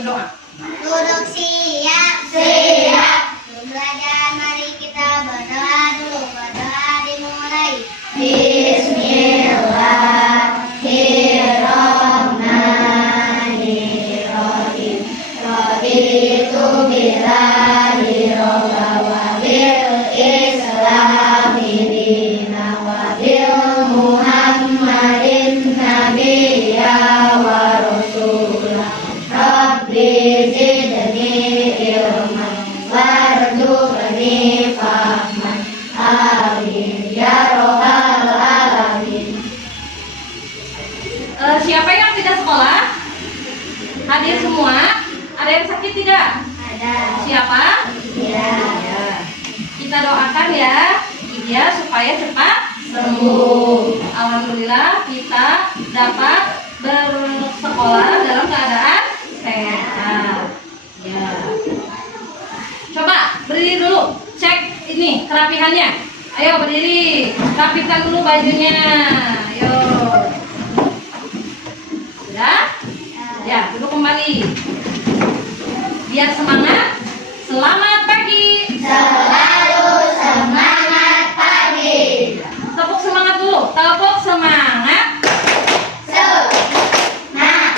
berdoa. Duduk siap. Siap. Belajar, mari kita berdoa dulu. Berdoa dimulai. Bismillahirrahmanirrahim. Raditu billahi robba wa bil islami dina wa bil muhammadin nabiyya wa rasulah. Rabbi zidni ilman warzuqni fahman. Amin ya robbal alamin. Siapa yang tidak sekolah? Hadir semua? Ada yang sakit tidak? Ada. Siapa? Ya. Ya. Kita doakan ya dia supaya cepat sembuh. Alhamdulillah kita dapat bersekolah dalam keadaan sehat. Ya. Coba berdiri dulu, cek ini kerapihannya. Ayo berdiri, rapikan dulu bajunya. Ayo. Sudah? Ya, duduk kembali. Biar semangat. Selamat pagi. Selalu semangat pagi. Tepuk semangat dulu. Tepuk semangat. Semangat.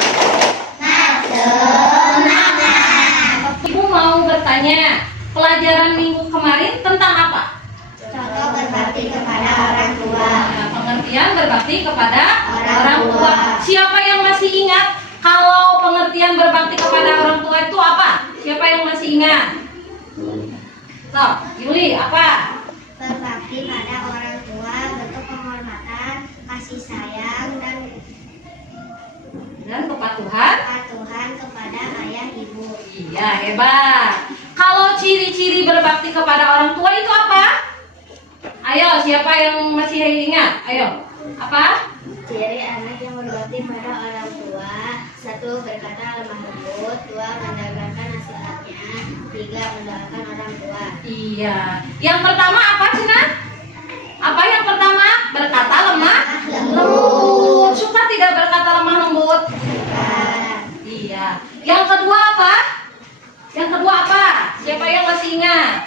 Ibu mau bertanya, pelajaran minggu kemarin tentang apa? Contoh berbakti kepada orang tua. Nah, pengertian berbakti kepada Orang orang tua. tua. Siapa yang masih ingat kalau pengertian berbakti kepada orang tua itu apa? Siapa yang masih ingat? So, Yuli, apa? Berbakti pada orang tua bentuk penghormatan, kasih sayang dan Kepatuhan. kepatuhan kepada ayah ibu. Iya, hebat. Kalau ciri-ciri berbakti kepada orang tua itu apa? Ayo, siapa yang masih ingat? Ayo, apa? Ciri anak yang berbakti pada orang tua: 1. Berkata lemah lembut. 2. Mendengarkan nasihatnya. 3. Mendoakan orang tua. Iya. Yang pertama apa, Cina? Apa yang pertama? Berkata lemah lembut. Suka tidak berkata lemah lembut? Iya. Yang kedua apa? Yang kedua apa? Siapa yang masih ingat?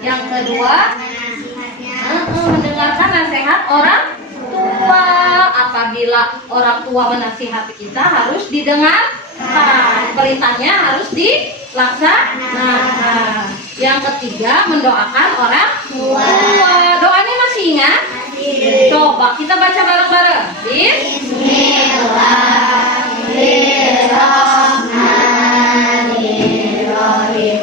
Yang kedua, Nasihatnya. mendengarkan nasihat orang tua. Apabila orang tua menasihati kita harus didengarkan. Perintahnya harus dilaksanakan. Yang ketiga, mendoakan orang tua. Doanya masih ingat? Coba kita baca bareng-bareng. Bismillahirrahmanirrahim.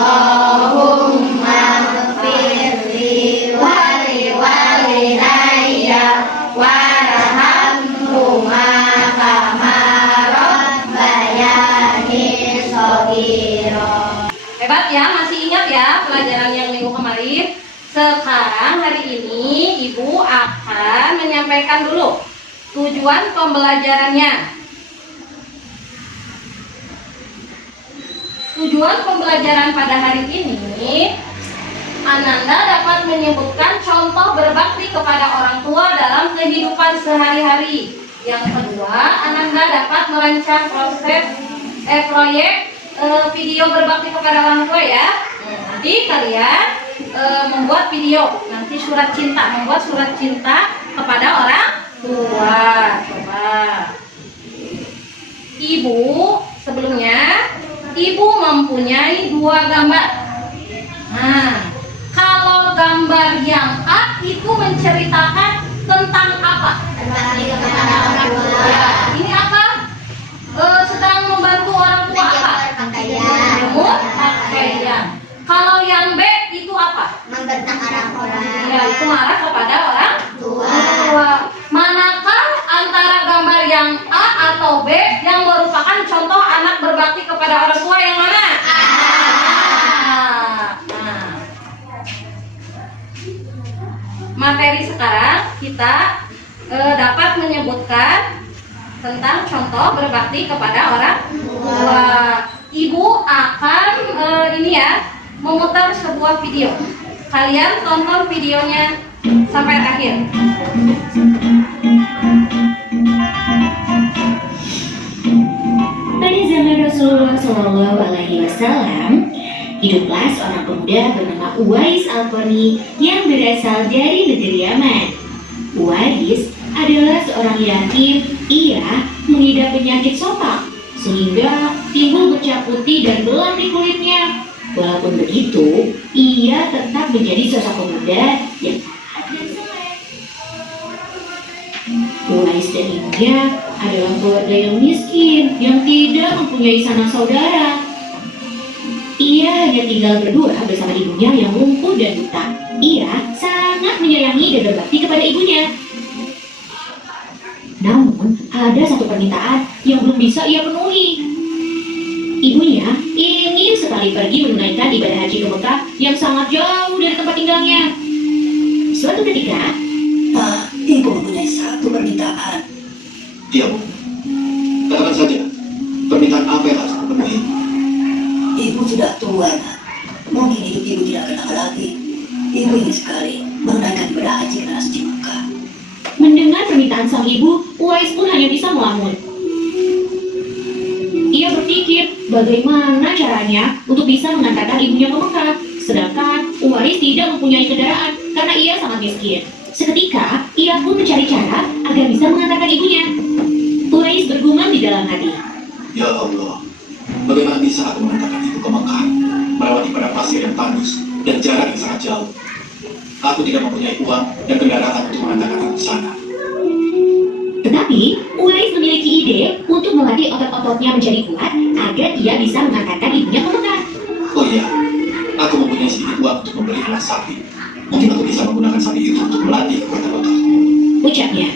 Allahumma ghfirli waliwalidayya warhamhuma kama rabbayani shaghira. Hebat ya, masih ingat ya pelajaran yang minggu kemarin? Sekarang hari ini Ibu akan menyampaikan dulu tujuan pembelajarannya. Tujuan pembelajaran pada hari ini, Ananda dapat menyebutkan contoh berbakti kepada orang tua dalam kehidupan sehari-hari. Yang kedua, Ananda dapat merancang proyek video berbakti kepada orang tua ya. Nanti kalian membuat video, nanti membuat surat cinta kepada orang tua. Coba. Ibu sebelumnya Ibu mempunyai 2 gambar. Nah, kalau gambar yang A itu menceritakan tentang apa? Berbakti kepada orang tua. Ya, ini apa? Sedang membantu orang tua apa? Menjemur pakaian. Kalau yang B itu apa? Membentak orang tua. Ya, itu marah kepada orang Tua. tua. Manakah antara gambar yang A atau B yang merupakan contoh anak berbakti kepada orang tua yang mana? A. Nah, materi sekarang kita dapat menyebutkan tentang contoh berbakti kepada orang tua. Ibu akan ini ya, memutar sebuah video. Kalian tonton videonya sampai akhir. Pada zaman Shallallahu Alaihi Wasallam, hiduplah seorang pemuda bernama Uwais Al-Qarni yang berasal dari negeri Yaman. Uwais adalah seorang yatim. Ia mengidap penyakit sopak sehingga timbul bercak putih dan belang di kulitnya. Walaupun begitu, ia tetap menjadi sosok pemuda yang taat dan soleh. Uwais dan ibunya adalah keluarga yang miskin yang tidak mempunyai sanak saudara. Ia hanya tinggal berdua bersama ibunya yang lumpuh dan buta. Ia sangat menyayangi dan berbakti kepada ibunya. Namun, ada satu permintaan yang belum bisa ia penuhi. Ibunya ingin sekali pergi menunaikan ibadah haji ke Mekah yang sangat jauh dari tempat tinggalnya. Suatu ketika, Pak, ibu mempunyai satu permintaan. Iya, Bu. Katakan saja, permintaan apa yang harus aku penuhi? Ibu sudah tua, Nak. Mungkin hidup ibu tidak akan lama lagi. Ibu ingin sekali menunaikan ibadah haji ke tanah suci Mekah. mendengar permintaan sang ibu, Uwais pun hanya bisa melamun. Ia berpikir bagaimana caranya untuk bisa mengantarkan ibunya ke Mekah, sedangkan Uwais tidak mempunyai kendaraan karena ia sangat miskin. Seketika, ia pun mencari cara agar bisa mengantarkan ibunya. Uwais bergumam di dalam hati. Ya Allah, bagaimana bisa aku mengantarkan ibu ke Mekah, melewati padang pasir yang tandus dan jarak yang sangat jauh? Aku tidak mempunyai uang dan kendaraan untuk mengantarkan ibu ke sana. Tetapi, Uwais memiliki ide untuk melatih otot-ototnya menjadi kuat agar ia bisa mengantarkan ibunya ke Mekah. Oh iya, aku mempunyai sedikit uang untuk membeli anak sapi. Mungkin aku bisa menggunakan sapi itu untuk melatih kekuatan ototku. Ucapnya.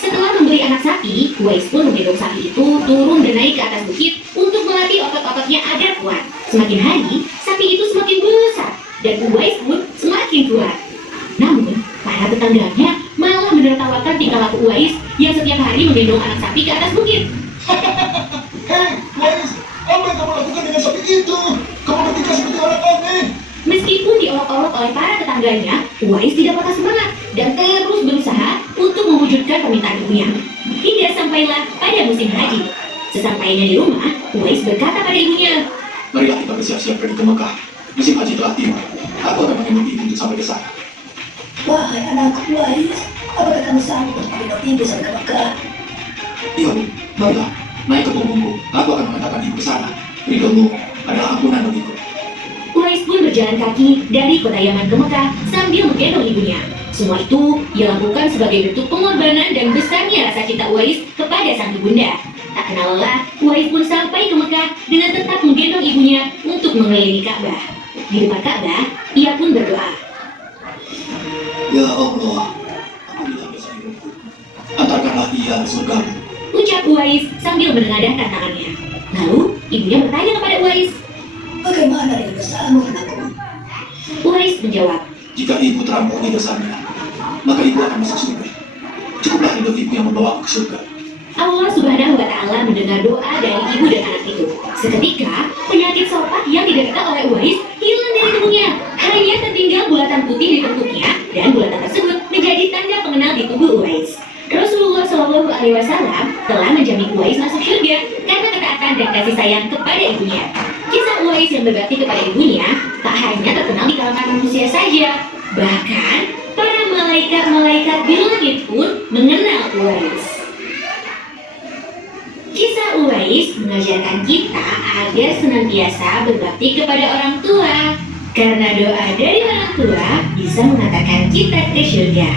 Setelah membeli anak sapi, Uwais pun menggendong sapi itu turun dan naik ke atas bukit untuk melatih otot-ototnya agar kuat. Semakin hari, sapi itu semakin besar dan Uwais pun semakin kuat. Namun, para tetangganya malah menertawakan tingkah laku Uwais yang setiap hari menggendong anak sapi ke atas bukit. Hei, Wais, apa yang kamu lakukan dengan sapi itu? Kamu bertingkah seperti orang aneh. Meskipun diolok-olok oleh para tetangganya, Uwais tidak patah semangat dan terus berusaha untuk mewujudkan permintaan ibunya. Hingga sampailah pada musim haji. Sesampainya di rumah, Uwais berkata pada ibunya, Marilah kita bersiap-siap pergi ke Mekah. Musim haji telah tiba. Aku akan menggendong ibu untuk sampai ke sana. Wahai anakku Wais, apakah kamu sanggup untuk menggendong ibu sampai ke Mekah? Iya, Bu. Marilah, naik ke punggungku. Aku akan mengantarkan ibu ke sana. Ridhomu adalah ampunan bagiku. Uwais pun berjalan kaki dari kota Yaman ke Mekah sambil menggendong ibunya. Semua itu ia lakukan sebagai bentuk pengorbanan dan besarnya rasa cinta Uwais kepada sang ibunda. Tak kenal lelah, Uwais pun sampai ke Mekah dengan tetap menggendong ibunya untuk mengelilingi Ka'bah. Di depan Ka'bah, ia pun berdoa. Ya Allah, ampunilah dosa ibuku. Antarkanlah ia ke surga. Ucap Uwais sambil menengadahkan tangannya. Lalu, ibunya bertanya kepada Uwais. Bagaimana dengan dosamu, anakku? Uwais menjawab, Jika ibu terampuni dosanya, maka ibu akan masuk surga. Cukuplah ridho ibu yang membawa aku ke surga. Allah Subhanahu wa Ta'ala mendengar doa dari ibu dan anak itu. Seketika, penyakit sopak yang diderita oleh Uwais hilang dari tubuhnya. Hanya tertinggal bulatan putih di tengkuknya, dan bulatan tersebut menjadi tanda pengenal di tubuh Uwais. Rasulullah Shallallahu Alaihi Wasallam telah menjamin Uwais masuk surga karena ketaatan dan kasih sayang kepada ibunya. Kisah Uwais yang berbakti kepada ibunya tak hanya terkenal di kalangan manusia saja, bahkan para malaikat-malaikat di langit pun mengenal Uwais. Kisah Uwais mengajarkan kita agar senantiasa berbakti kepada orang tua, karena doa dari orang tua bisa mengantarkan kita ke surga.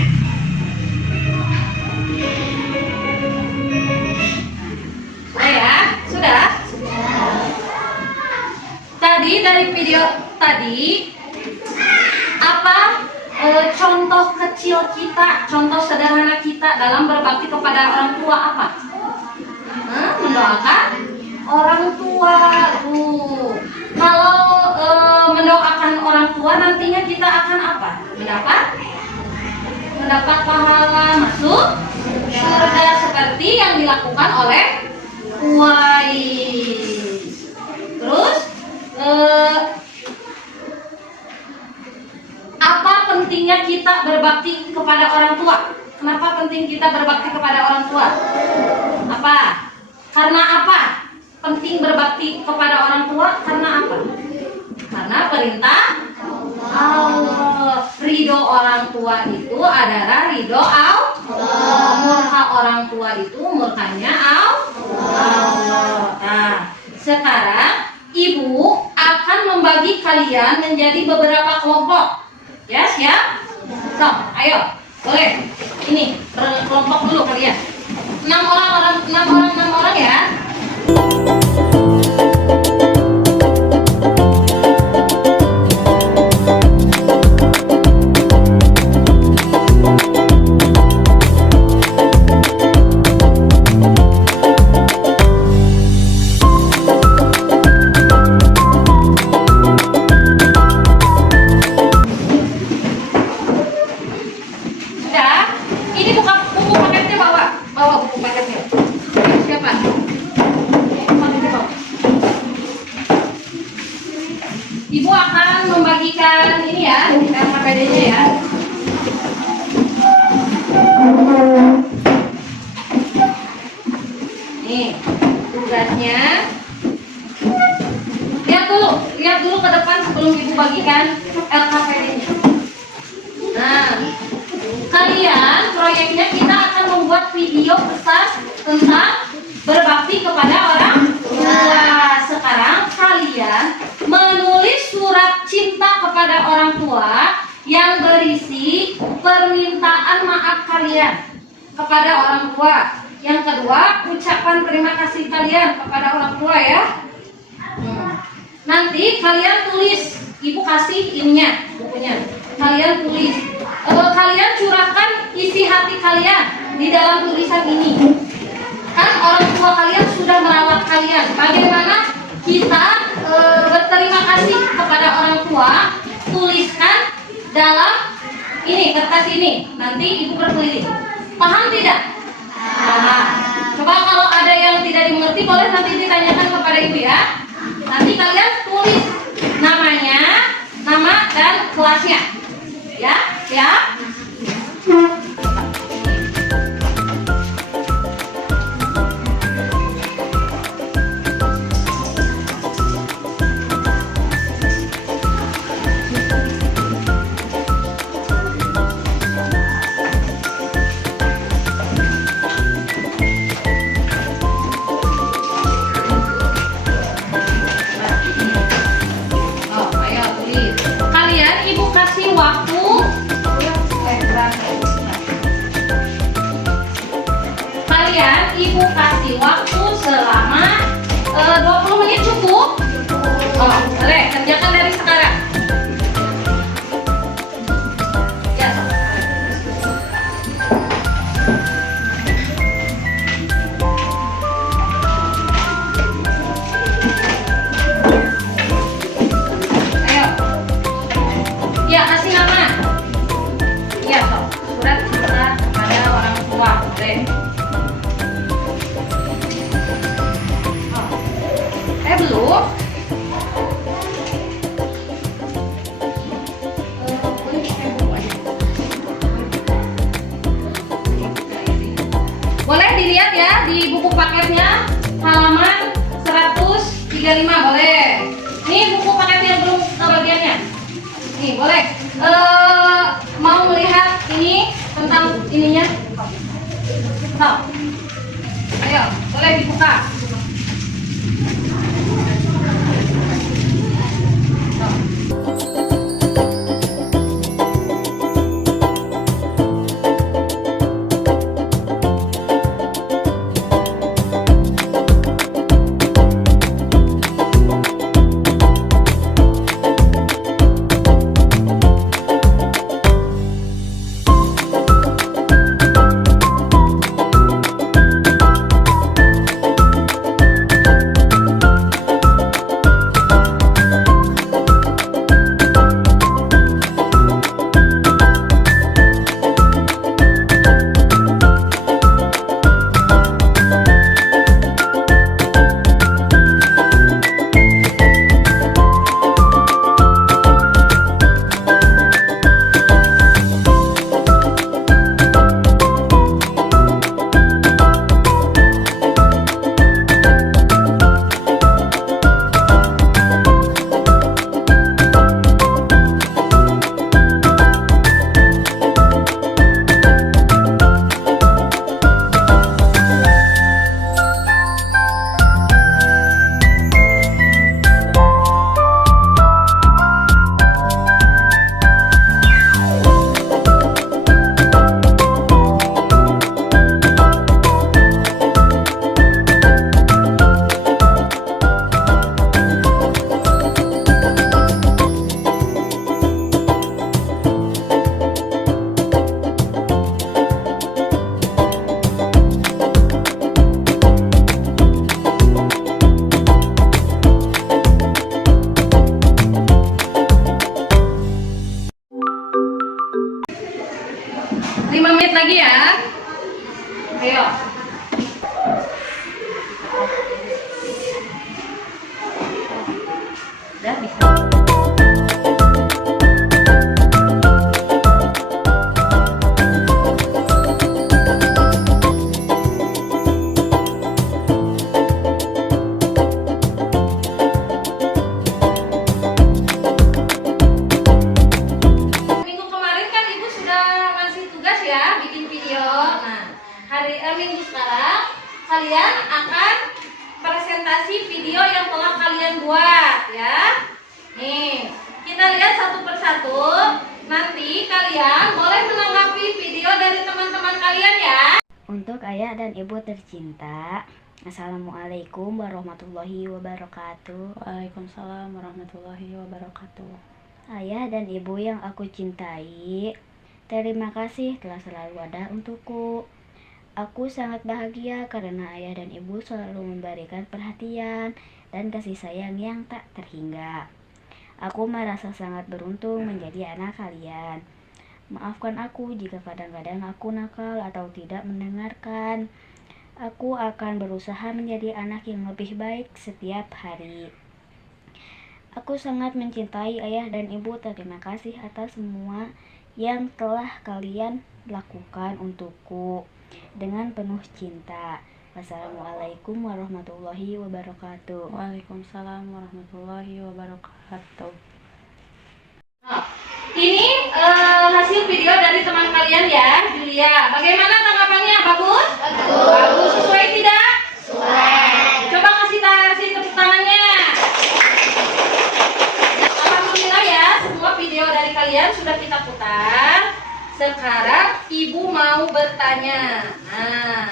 Sudah? Tadi dari video tadi, apa contoh kecil kita, contoh sederhana kita dalam berbakti kepada orang tua apa? Mendoakan orang tua. Kalau mendoakan orang tua nantinya kita akan apa? Mendapat pahala masuk surga seperti yang dilakukan oleh Uwais. Terus apa pentingnya kita berbakti kepada orang tua? Kenapa penting kita berbakti kepada orang tua? Apa? Karena apa? Penting berbakti kepada orang tua karena apa? Karena perintah Allah. Ridho orang tua itu adalah ridho Allah. Murka orang tua itu murkanya Allah. Nah, sekarang ibu akan membagi kalian menjadi beberapa kelompok. Ya, siap? So, ayo, boleh. Ini berkelompok dulu kalian. 6 orang ya. Ibu akan membagikan ini ya, KPD-nya ya. Nih, tugasnya. Lihat dulu ke depan sebelum ibu bagikan LKPD-nya. Nah, kalian proyeknya kita akan membuat video pesan tentang berbakti kepada orang tua. Sekarang kalian menulis surat cinta kepada orang tua yang berisi permintaan maaf kalian kepada orang tua. Yang kedua, ucapan terima kasih kalian kepada orang tua ya. Nanti kalian tulis, ibu kasih ininya, bukunya. Kalian tulis, kalian curahkan isi hati kalian di dalam tulisan ini. Kan orang tua kalian sudah merawat kalian. Bagaimana kita berterima kasih kepada orang tua? Tuliskan dalam ini kertas ini. Nanti ibu berkeliling. Paham tidak? Paham. Coba kalau ada yang tidak dimengerti boleh nanti ditanyakan kepada ibu ya. Nanti kalian tulis namanya, nama dan kelasnya. Ya, ya. Waktu kalian ibu kasih waktu selama 20 menit cukup? Oh, boleh kerjakan dari sekarang. Ya. Ya, kasih nama. Iya, toh. Surat cinta kepada orang tua. Boleh. Belum. Boleh dilihat ya di buku paketnya halaman 135 boleh. Ini buku paket yang belum kebagiannya. Nih boleh. Mau melihat ini tentang ininya? Nah, ayo boleh dibuka. 5 menit lagi ya. Ayo. Udah bisa. Minggu kemarin kan Ibu sudah ngasih tugas ya, bikin video. Nah, minggu sekarang kalian akan presentasi video yang telah kalian buat ya. Nih, kita lihat satu persatu. Nanti kalian boleh menanggapi video dari teman-teman kalian ya. Untuk ayah dan ibu tercinta, Assalamualaikum warahmatullahi wabarakatuh. Waalaikumsalam warahmatullahi wabarakatuh. Ayah dan ibu yang aku cintai, terima kasih telah selalu ada untukku. Aku sangat bahagia karena ayah dan ibu selalu memberikan perhatian dan kasih sayang yang tak terhingga. Aku merasa sangat beruntung menjadi anak kalian. Maafkan aku jika kadang-kadang aku nakal atau tidak mendengarkan. Aku akan berusaha menjadi anak yang lebih baik setiap hari. Aku sangat mencintai ayah dan ibu. Terima kasih atas semua yang telah kalian lakukan untukku dengan penuh cinta. Wassalamualaikum warahmatullahi wabarakatuh. Waalaikumsalam warahmatullahi wabarakatuh. Ini hasil video dari teman kalian ya, Julia. Bagaimana tanggapannya? Bagus? Bagus. Sesuai tidak? Sesuai. Coba kasih tepuk tangannya. Alhamdulillah ya, semua video dari kalian sudah kita putar. Sekarang Ibu mau bertanya. Nah,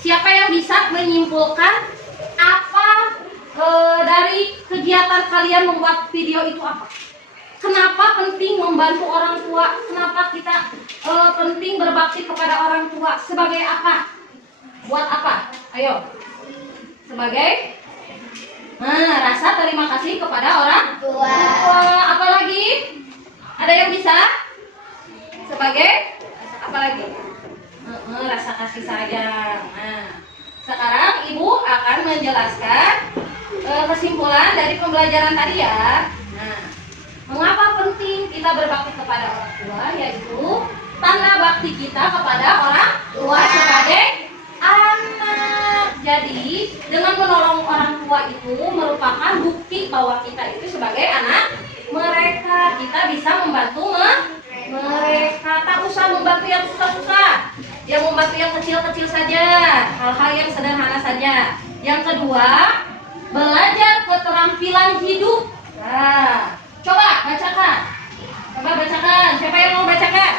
siapa yang bisa menyimpulkan apa dari kegiatan kalian membuat video itu apa? Kenapa penting membantu orang tua? Kenapa kita penting berbakti kepada orang tua? Sebagai apa? Buat apa? Ayo. Sebagai rasa terima kasih kepada orang tua. Apa lagi? Ada yang bisa? Sebagai apa lagi? Rasa kasih sayang. Nah, sekarang Ibu akan menjelaskan kesimpulan dari pembelajaran tadi ya. Nah, mengapa penting kita berbakti kepada orang tua? Yaitu tanda bakti kita kepada orang tua sebagai anak. Jadi dengan menolong orang tua itu merupakan bukti bahwa kita itu sebagai anak mereka. Kita bisa membantu mereka. Tak usah membantu yang susah-susah, yang membantu yang kecil-kecil saja, hal-hal yang sederhana saja. Yang kedua, belajar keterampilan hidup. Nah, coba bacakan. Siapa yang mau bacakan?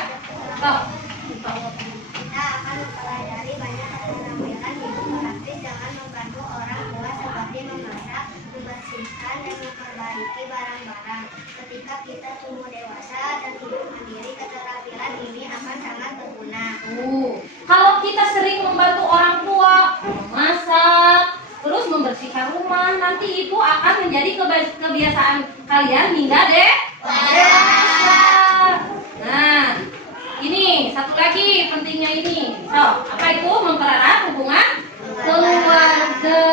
Kita akan mempelajari banyak keterampilan hidup praktis dengan membantu orang tua seperti memasak, membersihkan, dan memperbaiki barang-barang. Ketika kita tumbuh dewasa dan hidup mandiri, keterampilan ini akan sangat berguna. Kalau kita sering membantu orang tua, memasak, terus membersihkan rumah, nanti itu akan menjadi kebiasaan kalian hingga dewasa. Nah, ini satu lagi pentingnya ini. Apa itu? Mempererat hubungan keluarga.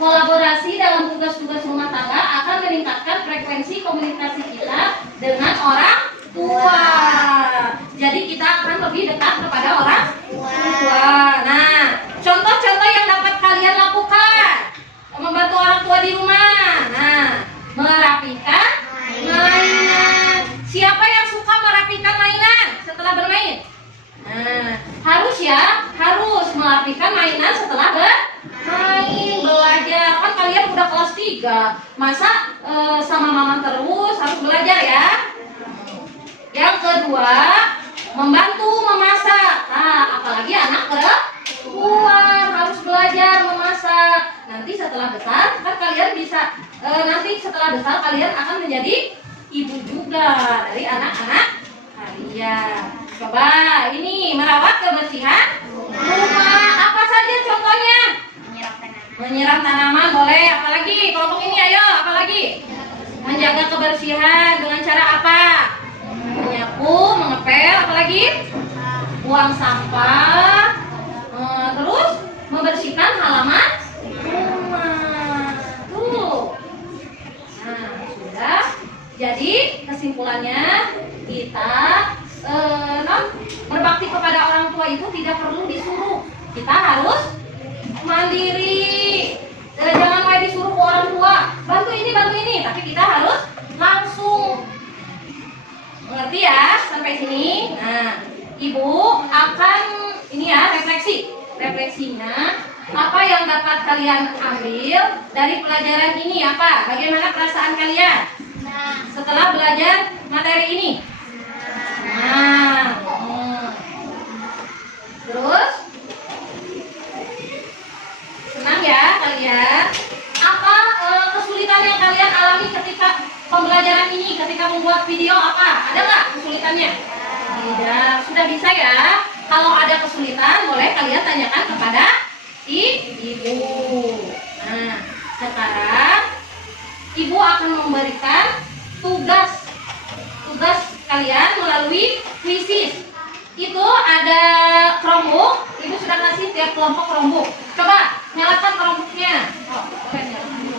Kolaborasi dalam tugas-tugas rumah tangga akan meningkatkan frekuensi komunikasi kita dengan orang tua. Jadi kita akan lebih dekat kepada orang tua. Nah, contoh-contoh yang dapat kalian lakukan membantu orang tua di rumah. Nah, merapikan mainan. Siapa yang suka merapikan mainan setelah bermain? Nah, harus merapikan mainan setelah bermain, belajar. Kan kalian udah kelas 3, masa sama mama terus, harus belajar ya. Yang kedua, membantu memasak. Nah, apalagi anak perempuan harus belajar memasak. Nanti setelah besar kan kalian bisa kalian akan menjadi ibu juga dari anak-anak kalian. Coba ini merawat kebersihan rumah. Apa saja contohnya? Menyiram tanaman boleh. Apalagi kelompok ini, ayo apalagi? Menjaga kebersihan dengan cara apa? Menyapu apalagi buang sampah, terus membersihkan halaman rumah. Tuh. Nah, sudah. Jadi kesimpulannya kita berbakti kepada orang tua itu tidak perlu disuruh. Kita harus mandiri. Jangan main disuruh ke orang tua, bantu ini, tapi kita harus langsung. Mengerti ya sampai sini? Nah, Ibu akan ini ya refleksinya apa yang dapat kalian ambil dari pelajaran ini apa? Bagaimana perasaan kalian setelah belajar materi ini? Nah, terus senang ya kalian? Apa kesulitan yang kalian alami ketika pembelajaran ini, ketika membuat video apa? Ada nggak kesulitannya? Tidak. Sudah bisa ya? Kalau ada kesulitan, boleh kalian tanyakan kepada ibu. Nah, sekarang ibu akan memberikan tugas kalian melalui kuisis. Itu ada Chromebook. Ibu sudah kasih tiap kelompok Chromebook. Coba nyalakan Chromebooknya. Oh, boleh nyalakan dulu.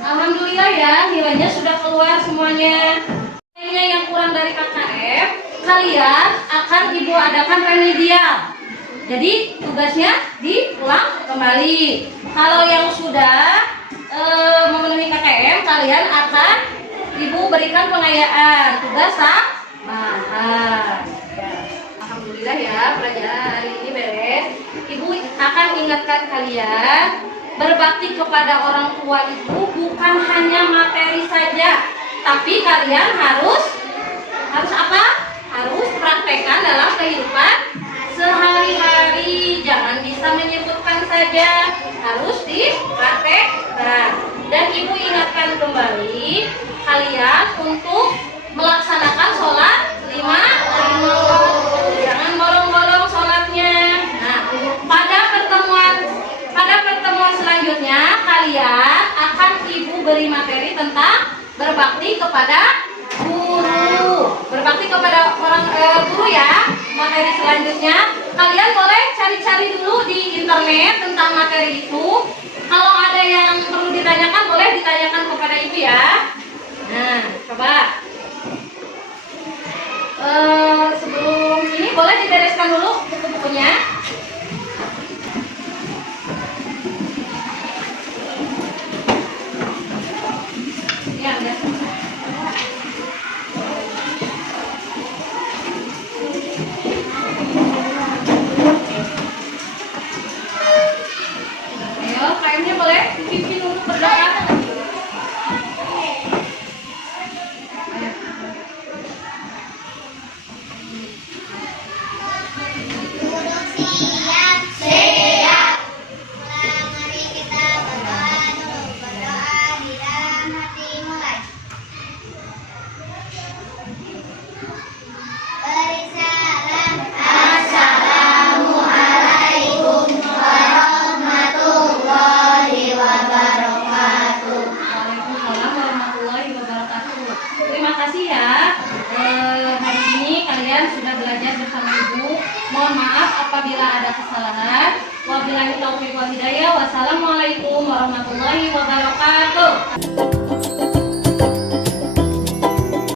Alhamdulillah ya, nilainya sudah keluar semuanya. Nilainya yang kurang dari KKM, kalian akan ibu adakan remedial. Jadi tugasnya diulang kembali. Kalau yang sudah memenuhi KKM, kalian akan ibu berikan pengayaan tugas tambahan. Alhamdulillah ya, pelajaran hari ini beres. Ibu akan ingatkan kalian, berbakti kepada orang tua itu bukan hanya materi saja, tapi kalian harus apa? Harus praktekkan dalam kehidupan sehari-hari. Jangan bisa menyebutkan saja, harus dipraktekkan. Dan ibu ingatkan kembali kalian untuk melaksanakan sholat 5 waktu. Jangan bolong-bolong sholatnya. Nah, pada pertemuan selanjutnya kalian akan ibu beri materi tentang berbakti kepada guru. Berbakti kepada orang guru ya. Materi selanjutnya kalian boleh cari-cari dulu di internet tentang materi itu. Kalau ada yang perlu ditanyakan boleh ditanyakan kepada ibu ya. Nah, coba sebelum ini boleh dibereskan dulu buku-bukunya. Ya, udah. Ayo, kainnya boleh dipimpin untuk berdoa. Waalaikumsalam warahmatullahi wabarakatuh. Terima kasih ya. Hari ini kalian sudah belajar bersama ibu. Mohon maaf apabila ada kesalahan. Wabillahi taufiq wal hidayah. Wassalamualaikum warahmatullahi wabarakatuh.